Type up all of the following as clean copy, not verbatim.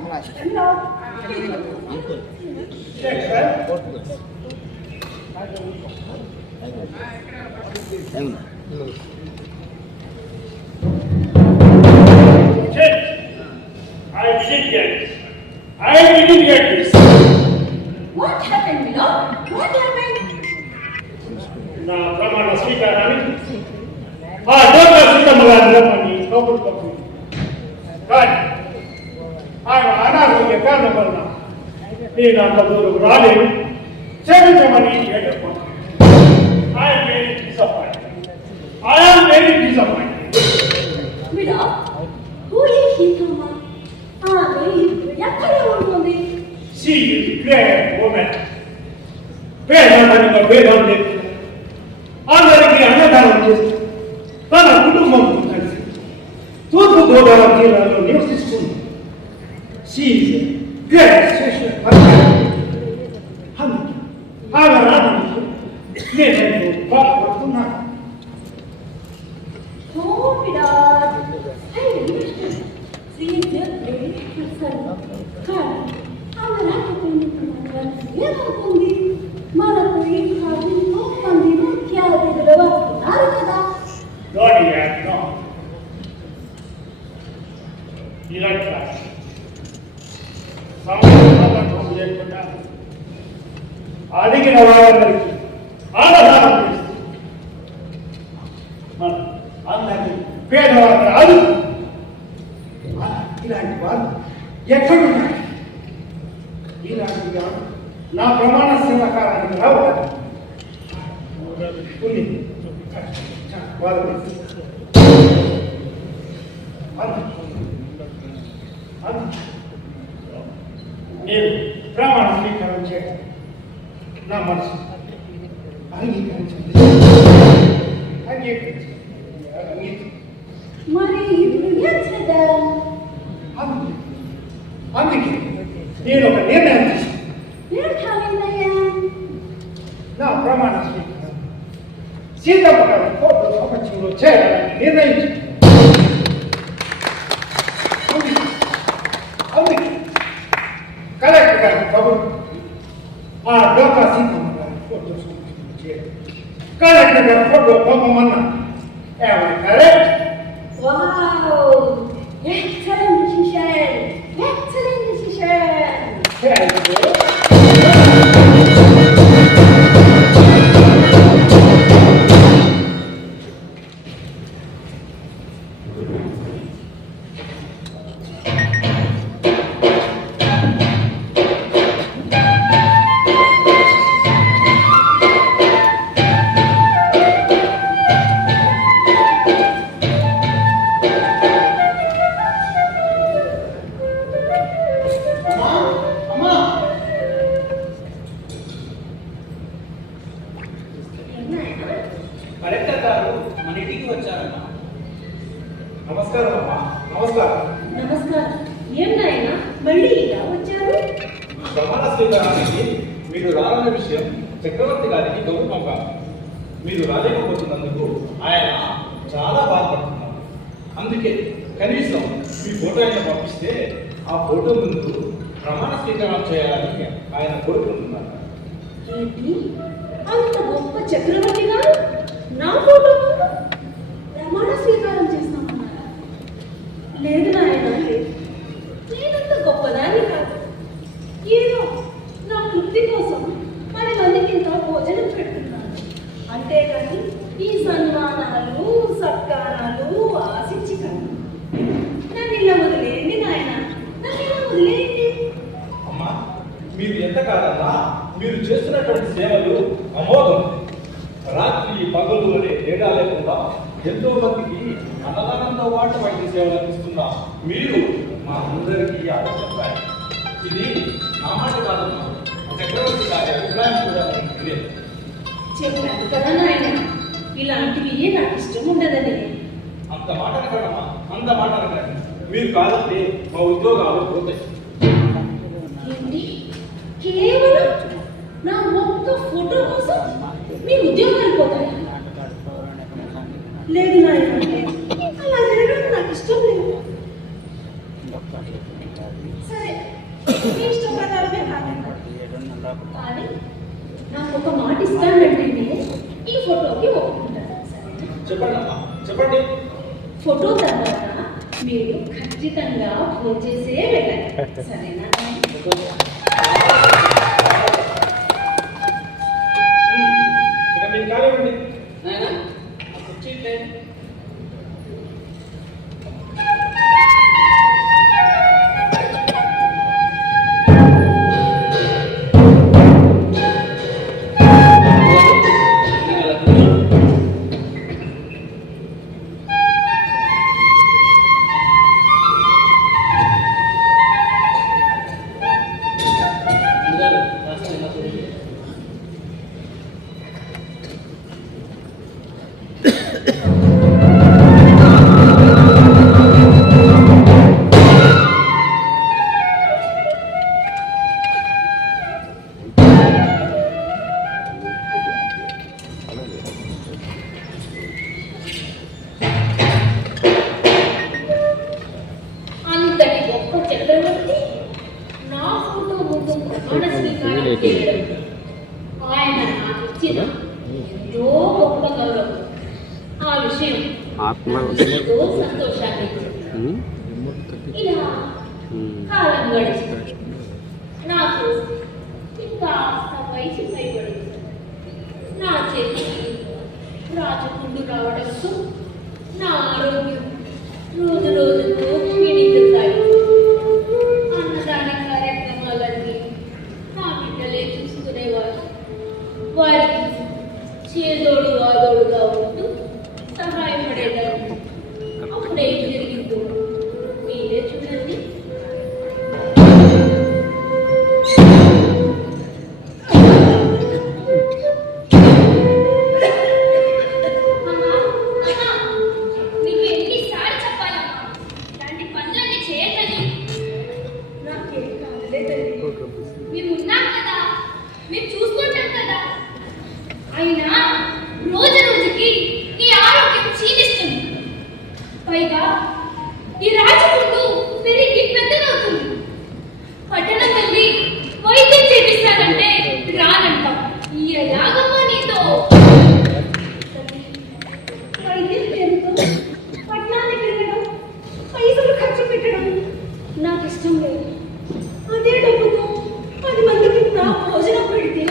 I didn't get this. What happened, Milord? What happened? నా ప్రమాణ స్వీకారాన్ని ఆ డోకా సీతమ్మ గారి రమ్మని కబురు పంపింది. కానీ ఆయన అనారోగ్య కారణం వలన నేను అంత దూరం రాలేను, క్షమించమని ఏడప్ప. I am very disappointed. Milord, who is Sitama? ఆమె ఎక్కడ ఉంటుంది? She is a great woman. పేదవాడిగా భేదం లేదు, అందరికీ అన్నదానం చేస్తూ తన కుటుంబంతో కలిసి తూర్పు గోదావరి జిల్లాలో నివసిస్తుంది. She is a great social worker. ఆమె రావడానికి నేను బాధపడుతున్నాను. Oh, Milord, I understand. She is a great person. కానీ ఆమె రాకపోయిన ఏమవుతుంది? మనకు ఇంకా ఎన్నో మంది ముఖ్య అతిథులు వస్తున్నారు కదా. Don't yet, no. ఇలాంటి సమాధానం లేకుండా అడిగిన వారందరికీ ఆధారం చేస్తూ మన అందరినీ పేదవాళ్ళని ఆదు. ఇలాంటి వాళ్ళు ఎక్కడున్నారు? ఇలాంటి వాళ్ళు నా ప్రమాణ సేవకారానికి రావాలి. నేను ప్రమాణ స్వీకారం చేయడం నా మనసు అంగీకరించండి. మరి ఇప్పుడు ఏం చేద్దాం? అందుకే నేను ఒక నిర్ణయం తీసుకున్నాను. ఏంటయ్యా? నా ప్రమాణ స్వీకారం సీతమ్మ గారి కోర్టు సమక్షంలో చేయాలని నిర్ణయించాను. అందుకే కలెక్టర్ గారి కబురు ఆ డోకా సీతమ్మ గారి కోర్టు సమక్షంలో చేయాలి. కలెక్టర్ గారి ఫోటో పంపమన్నా. Correct? Wow! Excellent decision! Excellent decision! Thank you. Collector గారు మన ఇంటికి వచ్చారమ్మా. నమస్కారం అమ్మా. నమస్కారం. నమస్కారం. ఏం నాయనా మళ్ళీ ఇలా వచ్చారు? ప్రమాణ స్వీకారానికి మీరు రానున్న విషయం చక్రవర్తి గారికి కబురు పంపారు. మీరు రాలేకపోతున్నందుకు ఆయన చాలా బాధపడుతున్నారు. అందుకే కనీసం మీ ఫోటో అయినా పంపిస్తే ఆ ఫోటో ముందు ప్రమాణ స్వీకారం చేయాలని ఆయన కోరుకుంటున్నారు. ఏంటి అంత గొప్ప చక్రవర్తి గారు నా ఫోటో ప్రమాణ స్వీకారం చేస్తామన్నారా? లేదు నాయన, లేదు. నేనంత గొప్పదాన్ని కాదు. ఏదో నా తృప్తి కోసం 10 మందికి ఇంత భోజనం పెడుతున్నాను. అంతేగాని ఈ సన్మానాలు సత్కారాలు ఆశించి కాదు. నన్ను ఇలా వదిలేయండి నాయన, నన్ను ఇలా వదిలేయండి. అమ్మా, మీరు ఎంత కాదన్నా మీరు చేస్తున్నటువంటి సేవలు అమోఘం. రాత్రి పగలు అనే తేడా లేకుండా ఎంతో మందికి అన్నదానంతో పాటు వైద్య సేవలు అందిస్తున్నా మీరు మా అందరికీ ఆలోచన. ఇది నా మాట కాదమ్మా, చక్రవర్తి గారి అభిప్రాయం కూడా తెలియదు. చెప్పాను కదా నాయన, ఇలాంటివి నాకు ఇష్టం ఉండదని. అంత మాట అనకడమ్మా, అంత మాట అనకండి. మీరు కాదంటే మా ఉద్యోగాలు పోతాయి. ఏంటి కేవలం నా ఒక్క ఫోటో కోసం మీ ఉద్యోగాలు పోతాయా? లేదు నాయన, అలా జరగడం నాకు ఇష్టం లేదు. సరే మీ ఇష్టం ప్రకారమే కాదండి. కానీ నాకు ఒక మాట ఇస్తానంటే ఈ ఫోటోకి ఒప్పుకుంటాను. సరేనా? చెప్పండి అమ్మా, చెప్పండి. ఫోటో తర్వాత మీరు ఖచ్చితంగా ఫోన్ చేసే వెళ్ళాలి. సరేనా? ఇక మీరు కానివ్వండి. నాయనా కూర్చోట్లే. అంతటి గొప్ప చక్రవర్తి నా ఫోటో ముందు ప్రమాణ స్వీకారం చేయడం ఆయన నాకు ఇచ్చిన ఎంతో గొప్ప గౌరవం. ఆ విషయం ఎంతో సంతోషాన్ని ఇచ్చింది. ఇలా కాలం గడిచింది. నాకు ఇంకా వయసు పైబడింది. నా చేతికి రాజకుండు రావడంతో నా ఆరోగ్యం రోజు రోజుకు క్షీణించసాగింది. అన్నదాన కార్యక్రమాలన్నీ నా బిడ్డలే చూసుకునేవారు. వారికి చేదోడు వాదోడుగా ఉంటూ సహాయపడేదాన్ని. అప్పుడేం జరిగిందో మీరే చూడండి. పైగా ఈ రాజకుండు పెరిగి పెద్దదవుతుంది. పట్టణం వెళ్ళి వైద్యం చేపిస్తానంటే రానంటాం. ఎలాగమ్మా నీతో వైద్యం పేరుతో పట్టణానికి వెళ్ళడం, పైసలు ఖర్చు పెట్టడం నాకు ఇష్టం లేదు. అదే డబ్బుతో 10 మందికి నా భోజనం పెడితే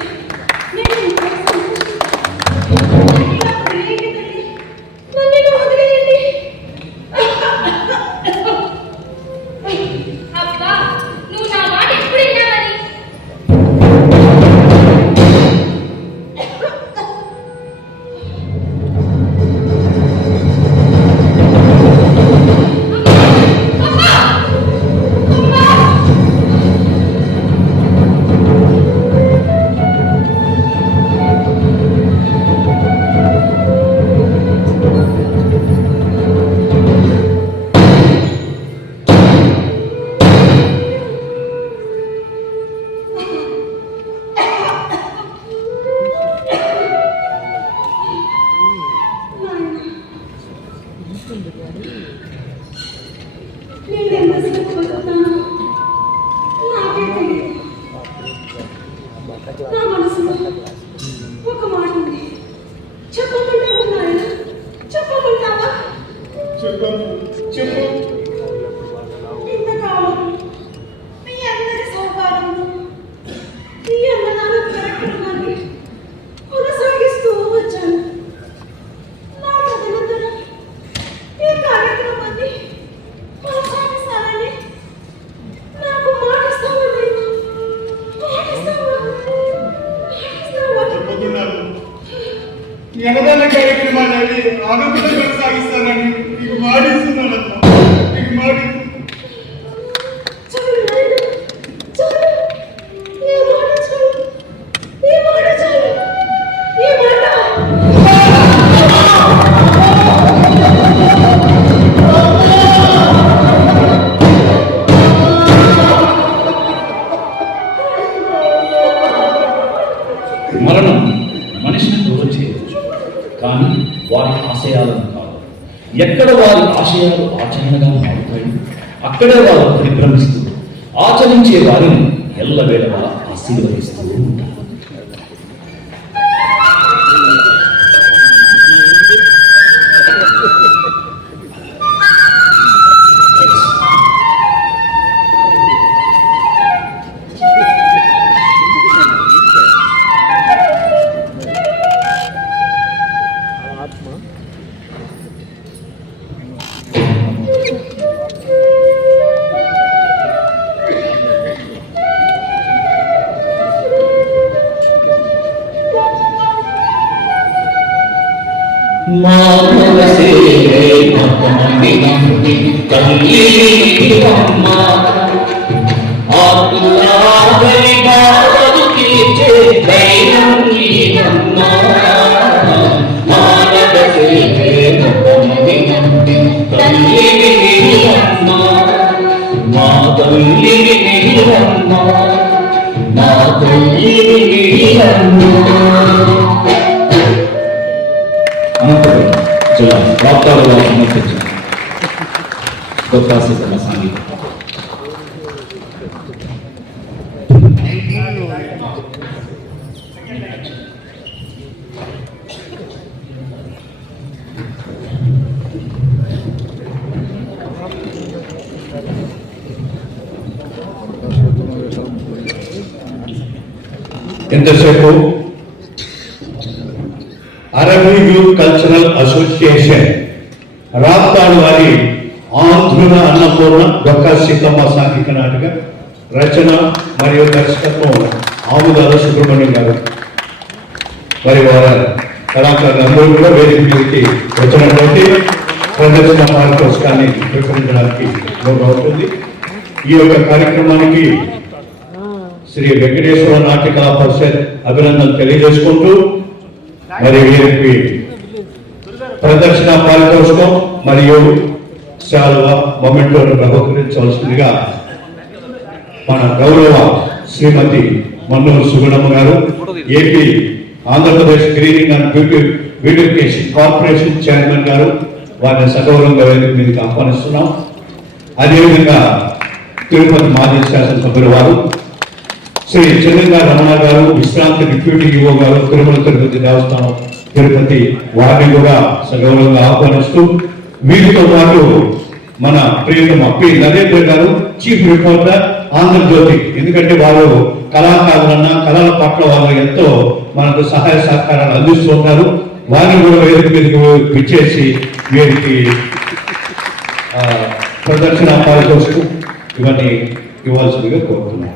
నేను ఎంతో సంతోషిస్తాను. నన్ను వదిలేయండి. అబ్బా, నువ్వు నా మాట ఎప్పుడు విన్నావని? నేను ఎంతసేపు బతుకుతాను నాకే తెలియదు. నా మనసులో ఒక మాట ఉంది. చెప్పమంటావా నాయన? చెప్పమంటావా? చెప్పు. ఇంతకాలం మీ అందరి సహకారంతో ఈ అన్నదాన కార్యక్రమాన్ని కొనసాగిస్తూ వచ్చాను. నా తదనంతరం ఈ కార్యక్రమాన్ని కొనసాగిస్తానని నాకు మాటిస్తావా? చెప్పబోతున్నాను. ఈ అన్నదాన కార్యక్రమాన్ని ఆరోగ్యంగా కొనసాగిస్తానని నీకు మాటిస్తున్నానమ్మా. నీకు మాటిస్తున్నాను. చాలు నాయన, చాలు. ఈ మాట చాలు. ఈ మాట చాలు. ఈ మాట మరణం మనిషిని దూరం చేయవచ్చు, కానీ వారి ఆశయాలను కాదు. ఎక్కడ వారి ఆశయాలు ఆచరణగా మారుతాయి, అక్కడే వారు పరిభ్రమిస్తూ ఆచరించే వారిని ఎల్లవేళలా ఆశీర్వదిస్తూ ఉంటారు. మాధవ సేవే భక్తమంది నంది తల్లి అమ్మ ఆకులాగలి బాధలు తీర్చే దైవం నీవమ్మ. మాధవ సేవే భక్తమంది నంది తల్లి అమ్మ మా తల్లి నీవమ్మ మా తల్లి నీవమ్మ. అనంతపురం జిల్లా వార్తాలుగా సమర్పించిన గొప్ప సంగీతం. ఇంతసేపు అరబీ యూత్ కల్చరల్ అసోసియేషన్ రాప్తాడు వారి ఆంధ్రుల అన్నపూర్ణ డొక్కా సీతమ్మ సాంఘిక నాటక రచన మరియు దర్శకత్వం ఆముదాల సుబ్రహ్మణ్యం గారు మరి వారి కళాకారులందరూ కూడా వేదిక మీదకి వచ్చినటువంటి ప్రదర్శన పారితోషికాన్ని ప్రకటించడానికి అవుతుంది. ఈ యొక్క కార్యక్రమానికి శ్రీ వెంకటేశ్వర నాటిక పరిషత్ అభినందనలు తెలియజేసుకుంటూ మరి వీరికి ప్రదర్శన పారితోషికం మరియు శాలువా మొమెంటోను బహుకరించవలసిందిగా మన గౌరవ శ్రీమతి మన్నూరు సుగుణమ్మ గారు, AP Andhra Pradesh greening and beautification corporation chairman గారు వారిని సగౌరవంగా వేదిక మీదకి ఆహ్వానిస్తున్నాం. అదేవిధంగా తిరుపతి మాజీ శాసనసభ్యుల వారు శ్రీ చంద్రగా రమణ గారు, విశ్రాంతి డిప్యూటీ ఈవో గారు, తిరుమల తిరుపతి దేవస్థానం తిరుపతి వారిని కూడా సగౌరవంగా ఆహ్వానిస్తూ, వీరితో పాటు మన ప్రియతమ పి నరేంద్ర గారు, చీఫ్ రిపోర్టర్ ఆంధ్రజ్యోతి, ఎందుకంటే వారు కళాకారులన్నా కళల పట్ల వాళ్ళు ఎంతో మనకు సహాయ సహకారాలు అందిస్తూ ఉంటారు. వారిని కూడా వేదిక మీదకి పిచ్చేసి వీరికి ప్రదర్శన పారితోషికం ఇవన్నీ ఇవ్వాల్సిందిగా కోరుతున్నాను.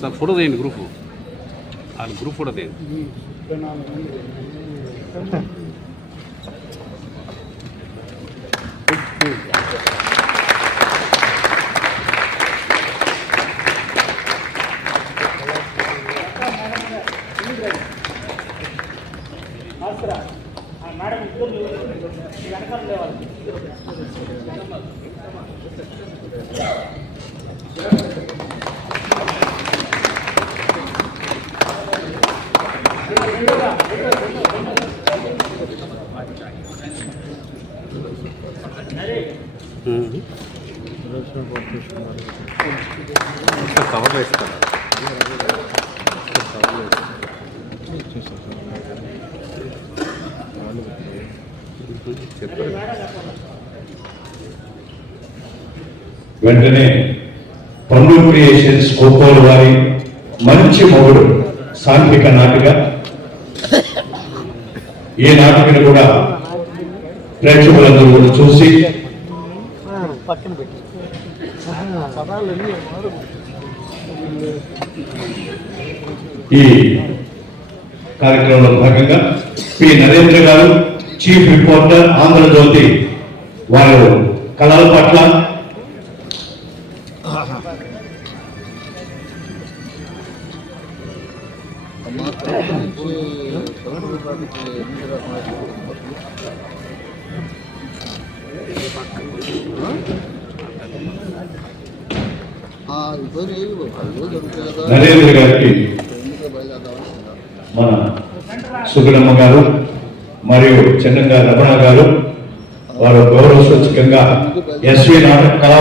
సార్ ఫోటో తీయండి, గ్రూప్ గ్రూప్ ఫోటో తీయండి. కవర్లో ఇస్తాను. వెంటనే పండు క్రియేషన్స్ కోపోలు వారి మంచి మొగుడు సాంఘిక నాటిక, ఈ నాటికను కూడా ప్రేక్షకులందరూ కూడా చూసి ఈ కార్యక్రమంలో భాగంగా పి నరేంద్ర గారు, చీఫ్ రిపోర్టర్ ఆంధ్రజ్యోతి, వారు కళల పట్ల నరేంద్ర గారికి మన సుగుణమ్మ గారు మరియు చెన్నంగా రమణ గారు వారు గౌరవ సూచకంగా ఎస్వి నాటక కళా